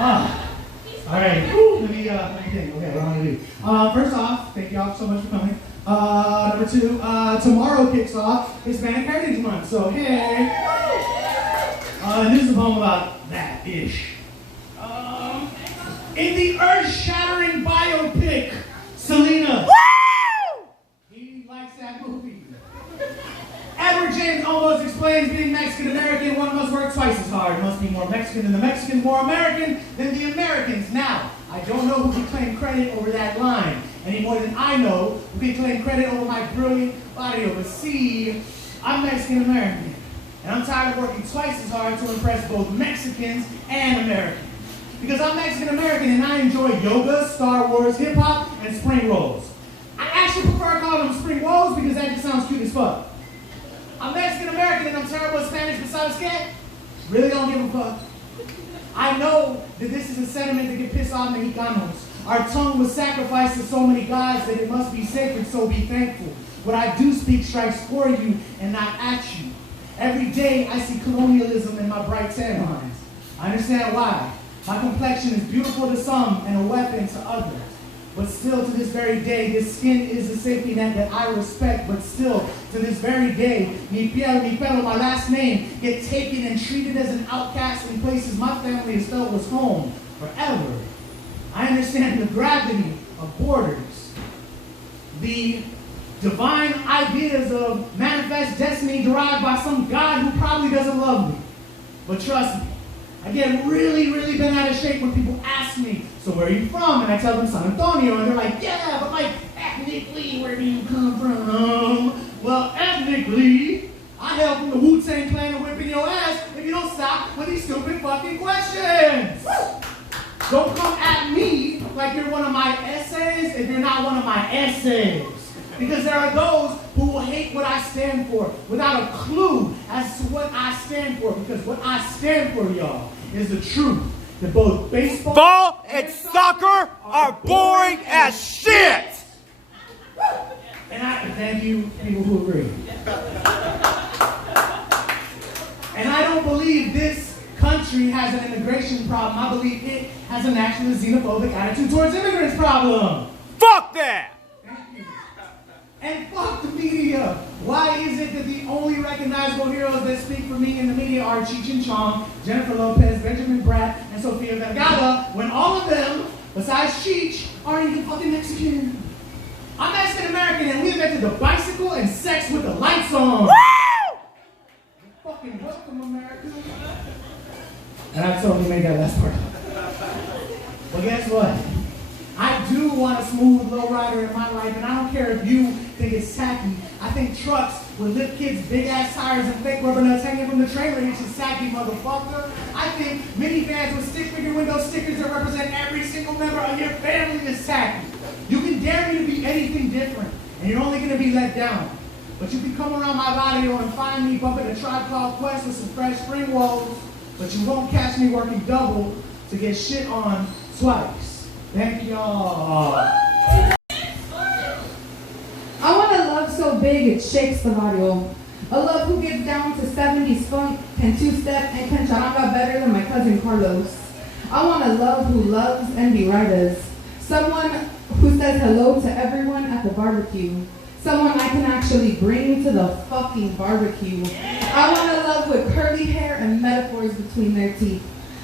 All right. Let me think. Okay, what am I gonna do? First off, thank y'all so much for coming. Number two, tomorrow kicks off Hispanic Heritage Month. So hey. This is a poem about that ish. In the earth-shattering biopic, Selena. Woo! He likes that movie. Edward James almost explains being Mexican-American, one must work twice as hard. Must be more Mexican than the Mexican, more American than the Americans. Now, I don't know who can claim credit over that line, any more than I know who can claim credit over my brilliant audio. But see, I'm Mexican-American, and I'm tired of working twice as hard to impress both Mexicans and Americans. Because I'm Mexican-American and I enjoy yoga, Star Wars, hip-hop, and spring rolls. I actually prefer calling them spring rolls because that just sounds cute as fuck. I'm Mexican-American and I'm terrible at Spanish, but ¿sabes qué? Really don't give a fuck. I know that this is a sentiment that can piss off Mexicanos. Our tongue was sacrificed to so many gods that it must be sacred, so be thankful. What I do speak strikes for you and not at you. Every day I see colonialism in my bright tan lines. I understand why. My complexion is beautiful to some and a weapon to others. But still to this very day, this skin is a safety net that I respect. But still to this very day, mi piel, mi pelo, my last name, get taken and treated as an outcast in places my family has felt was home forever. I understand the gravity of borders. The divine ideas of manifest destiny derived by some God who probably doesn't love me. But trust me, I get really, really bent out of shape when people ask me, so where are you from? And I tell them San Antonio, and they're like, yeah, but like, ethnically, where do you come from? Well, ethnically, I hail from the Wu-Tang Clan and whipping your ass if you don't stop with these stupid fucking questions. Don't come at me like you're one of my essays if you're not one of my essays. Because there are those who will hate what I stand for without a clue as to what I stand for. Because what I stand for, y'all, is the truth. That both baseball and soccer are boring as shit! And I thank you, people who agree. And I don't believe this country has an immigration problem. I believe it has a nationalist xenophobic attitude towards immigrants problem. Fuck that! And fuck the media. Why is it that the only recognizable heroes that speak for me in the media are Cheech and Chong, Jennifer Lopez, Benjamin Bratt, and Sofia Vergara, when all of them, besides Cheech, aren't even fucking Mexican? I'm Mexican-American and we invented the bicycle and sex with the lights on. Woo! You're fucking welcome, America. And I totally made that last part. Well, guess what? I do want a smooth lowrider in my life, and I don't care if you think it's tacky. I think trucks with lift kids, big-ass tires, and fake rubber nuts hanging from the trailer hitch is tacky, motherfucker. I think minivans with stick-figure window stickers that represent every single member of your family is tacky. You can dare me to be anything different, and you're only going to be let down. But you can come around my barrio and find me bumping a Tribe Called Quest with some fresh spring rolls, but you won't catch me working double to get shit on twice. Thank y'all. I want a love so big it shakes the barrio. A love who gets down to 70s funk, can two-step, and can charanga better than my cousin Carlos. I want a love who loves and berides. Someone who says hello to everyone at the barbecue. Someone I can actually bring to the fucking barbecue. I want a love with curly hair and metaphors between their teeth.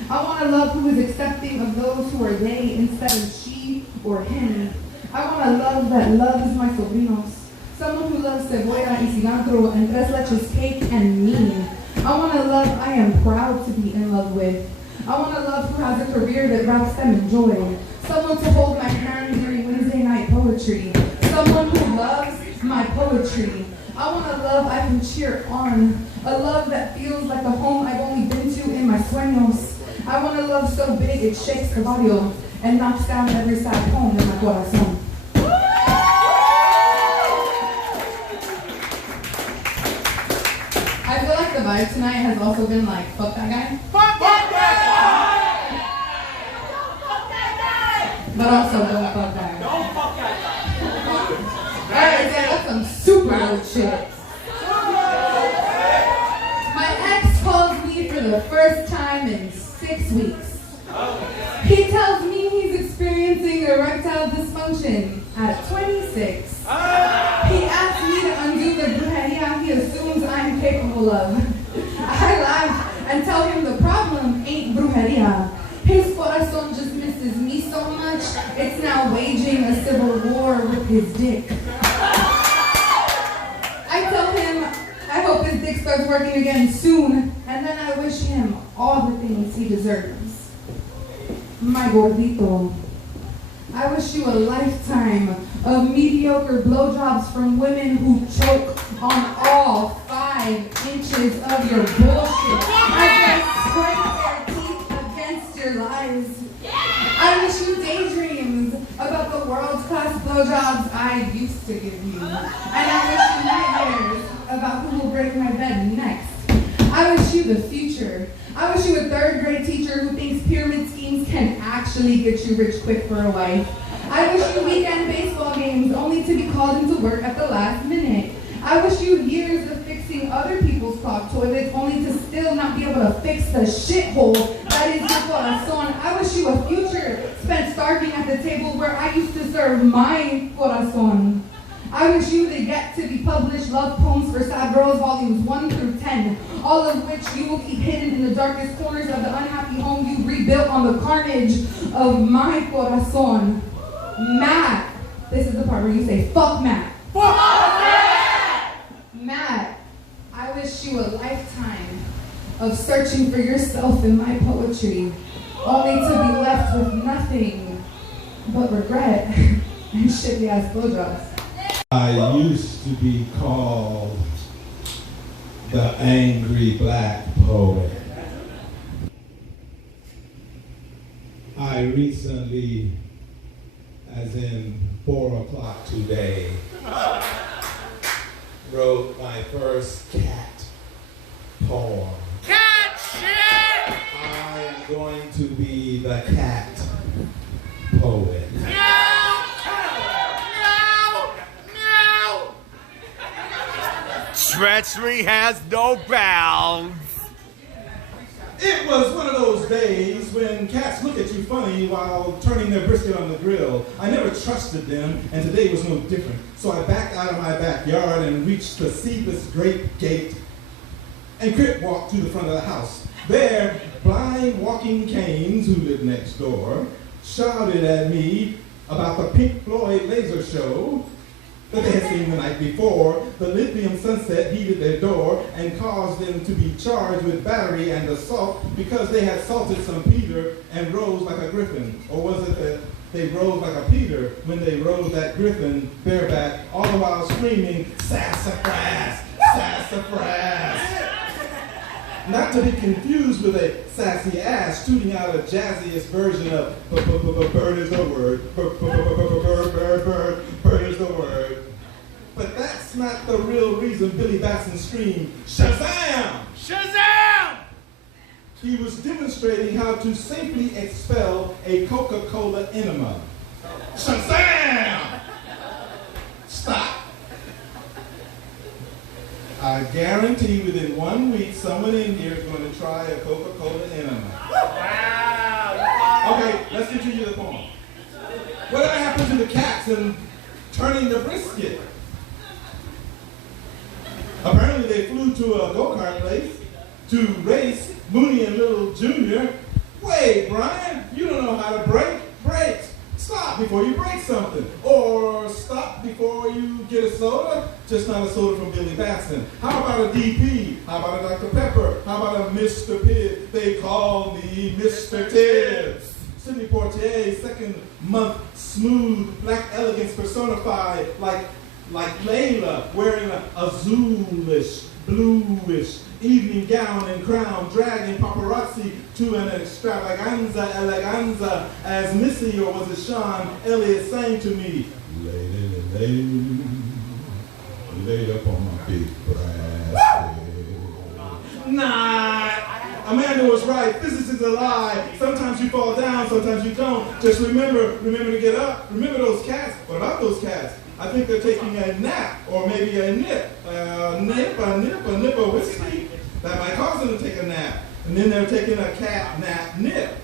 I want a love who is accepting of those who are they instead of she or him. I want a love that loves my sobrinos. Someone who loves cebolla y cilantro and tres leches cake and me. I want a love I am proud to be in love with. I want a love who has a career that wraps them in joy. Someone to hold my hand during Wednesday night poetry. Someone who loves my poetry. I want a love I can cheer on. A love that feels like a home I've only been to in my sueños. I want a love so big it shakes the barrio and knocks down every sad home in my corazón. I feel like the vibe tonight has also been like, fuck that guy. Fuck that guy! But also don't fuck that guy. Don't fuck that guy. Alright, so that's some super old shit. My ex calls me for the first time in 6 weeks. He tells me he's experiencing erectile dysfunction at 26. He asks me to undo the brujeria he assumes I'm capable of. I laugh and tell him the problem ain't brujeria. His corazon just misses me so much, it's now waging a civil war with his dick. I tell him I hope his dick starts working again soon, and then I wish him all the things he deserves. My gordito, I wish you a lifetime of mediocre blowjobs from women who choke on all 5 inches of your bullshit as they scrape their teeth against your lies. I wish you daydreams about the world-class blowjobs I used to give you. And I wish you nightmares about who will break my bed next. I wish you the future. I wish you a 3rd grade teacher who thinks pyramid schemes can actually get you rich quick for a wife. I wish you weekend baseball games only to be called into work at the last minute. I wish you years of fixing other people's clogged toilets only to still not be able to fix the shithole that is your corazon. I wish you a future spent starving at the table where I used to serve my corazon. I wish you the yet to be published love poems for sad girls volumes 1 through 10, all of which you will keep hidden in the darkest corners of the unhappy home you rebuilt on the carnage of my corazon. Matt, this is the part where you say, fuck Matt. Fuck Matt! Matt, I wish you a lifetime of searching for yourself in my poetry, only to be left with nothing but regret and shitty ass blowjobs. I used to be called the angry black poet. I recently, as in 4 o'clock today, wrote my first cat poem. Cat shit! I am going to be the cat poet. No! Treachery has no bounds. It was one of those days when cats look at you funny while turning their brisket on the grill. I never trusted them, and today was no different. So I backed out of my backyard and reached the seedless grape gate and crip walked to the front of the house. There, blind walking canes, who lived next door, shouted at me about the Pink Floyd laser show that they had seen the night before. The lithium sunset heated their door and caused them to be charged with battery and assault because they had salted some Peter and rose like a griffin. Or was it that they rose like a Peter when they rode that griffin bareback, all the while screaming, sassafras, sassafras. Not to be confused with a sassy ass tooting out a jazziest version of bird is the word, bird is the word. But that's not the real reason Billy Batson screamed, Shazam! Shazam! He was demonstrating how to safely expel a Coca-Cola enema. Shazam! Stop. I guarantee within 1 week, someone in here is going to try a Coca-Cola enema. Wow! Okay, let's continue the poem. Whatever happened to the cats and turning the brisket? Apparently they flew to a go-kart place to race Mooney and Little Jr. Wait, Brian, you don't know how to brake? Brakes. Stop before you break something. Or stop before you get a soda, just not a soda from Billy Batson. How about a DP? How about a Dr. Pepper? How about a Mr. Pibb? They call me Mr. Tibbs. Sidney Poitier, second month, smooth, black elegance personified like Layla, wearing a azulish, bluish evening gown and crown, dragging paparazzi to an extravaganza eleganza, as Missy, or was it Sean Elliott, sang to me, lay up on my big brass bed. Nah, Amanda was right. Physics is a lie. Sometimes you fall down, sometimes you don't. Just remember to get up. Remember those cats. What about those cats? I think they're taking a nap, or maybe a nip of whiskey. That might cause them to take a nap. And then they're taking a cat nap nip.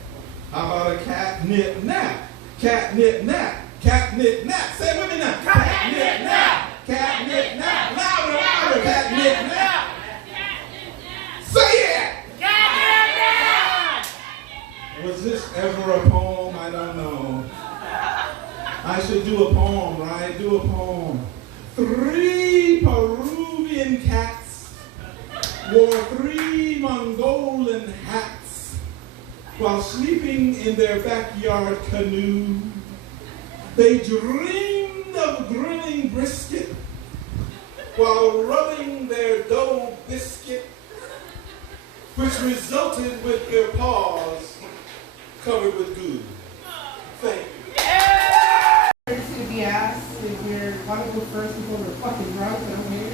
How about a catnip nap? Catnip nap. Catnip nap. Say it with me now. Catnip nap. Catnip nap. Louder, louder. Catnip nap. Say it. Catnip nap. Was this ever a poem? I don't know. I should do a poem, right? Do a poem. 3 Peruvian cats wore 3 Mongolian hats while sleeping in their backyard canoe. They dreamed of grilling brisket while rubbing their dough biscuit, which resulted with their paws covered with goo. Thank you. Courtesy to be asked if you want to go first before we're fucking drunk. I don't care.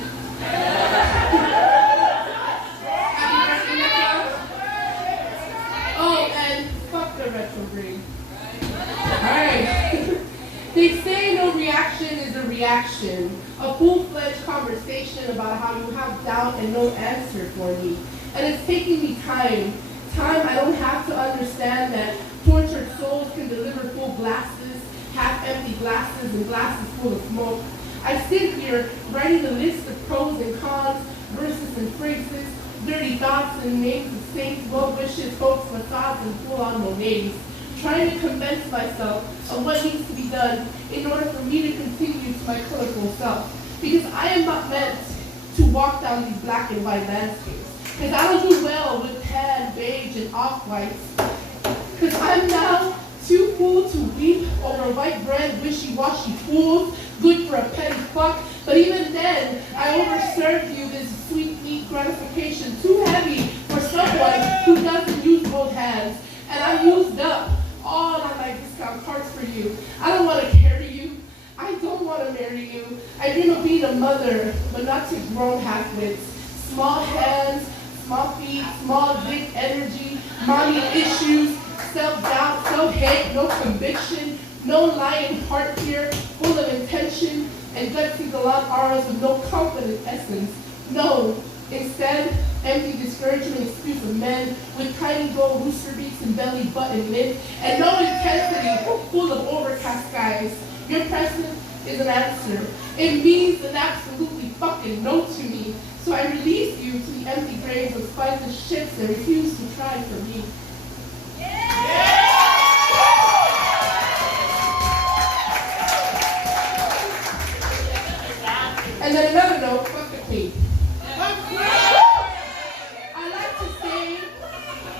Happy birthday, Nico. Oh, and fuck the retrograde. Alright. They say no reaction is a reaction. A full-fledged conversation about how you have doubt and no answer for me. And it's taking me time. Time I don't have to understand that tortured souls can deliver full glasses, half-empty glasses, and glasses full of smoke. I sit here writing a list of pros and cons, verses and phrases, dirty thoughts and names of saints, well wishes, hopes, facades, and full-on Monets, trying to convince myself of what needs to be done in order for me to continue to my colorful self. Because I am not meant to walk down these black and white landscapes. Because I don't do well with tan, beige, and off-whites. Because I'm now too full to weep over white bread, wishy-washy fools, good for a petty fuck. But even then, I overserved you this sweet meat gratification too heavy for someone who doesn't use both hands. And I'm used up all on my discount cards for you. I don't want to carry you. I don't want to marry you. I dream of being a mother, but not to grown half-wits. Small hands, small feet, small dick energy, mommy issues, self-doubt, self-hate, no conviction, no lying heart fear, full of intention, and gutsy gallant auras with no confident essence. No, instead, empty discouragement excuse of men with tiny gold rooster beaks and belly button knit, and no intensity, full of overcast skies. Your presence is an answer. It means an absolutely fucking no to me. So I release you to the empty graves of spineless shits that refuse to try for me. And then another note, fuck the queen.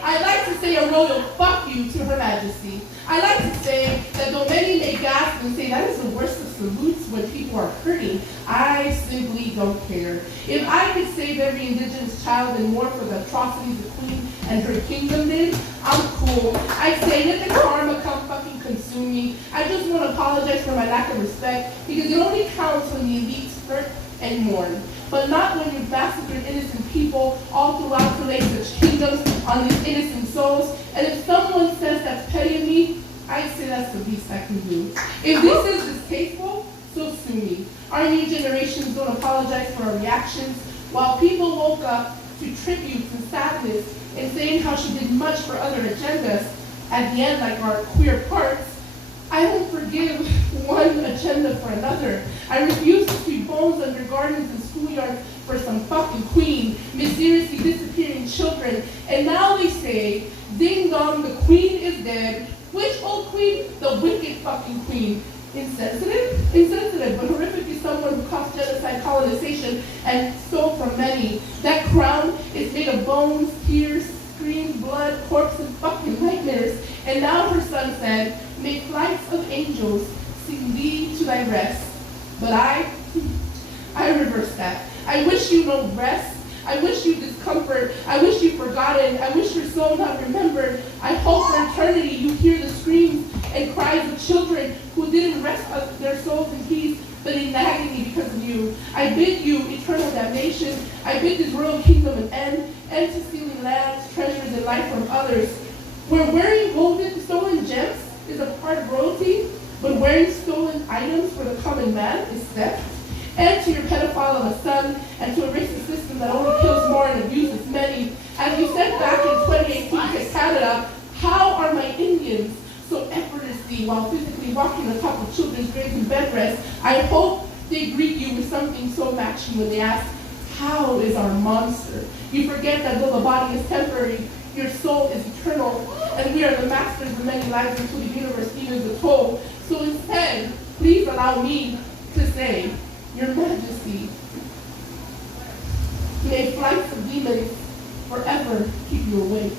I like to say a royal fuck you to Her Majesty. I like to say that though many may gasp and say that is the worst of salutes when people are hurting, I simply don't care. If I could save every indigenous child and more for the atrocities the queen and her kingdom did, I'm cool. I say let the karma come fucking consume me. I just want to apologize for my lack of respect because it only counts when the elites flirt and mourn, but not when you've massacred innocent people all throughout to lay such kingdoms on these innocent souls. And if someone says that's petty of me, I say that's the least I can do. If this is distasteful, so sue me. Our new generations don't apologize for our reactions, while people woke up to tributes and sadness and saying how she did much for other agendas at the end, like our queer parts. I don't forgive one agenda for another. I refuse to sweep bones under gardens and schoolyards for some fucking queen, mysteriously disappearing children. And now they say, ding dong, the queen is dead. Which old queen? The wicked fucking queen. Insensitive? Insensitive, but horrific is someone who caused genocide, colonization, and stole from many. That crown is made of bones, tears, screams, blood, corpses, and fucking nightmares. And now her son said, may flights of angels sing thee to thy rest. But I reverse that. I wish you no rest. I wish you discomfort. I wish you forgotten. I wish your soul not remembered. I hope for eternity you hear the screams and cries of children who didn't rest their souls in peace, but in agony because of you. I bid you eternal damnation. I bid this royal kingdom an end to stealing lands, treasures, and life from others. Where wearing woven stolen gems is a part of royalty, but wearing stolen items for the common man is theft. And to your pedophile of a son, and to a racist system that only kills more and abuses many. As you said back in 2018 to Canada, how are my Indian millions so effortlessly while physically walking atop of children's graves and bed rest, I hope they greet you with something so matching when they ask, how is our monster? You forget that though the body is temporary, your soul is eternal, and we are the masters of many lives until the universe evens the toll. So instead, please allow me to say, Your Majesty, may flights of demons forever keep you awake.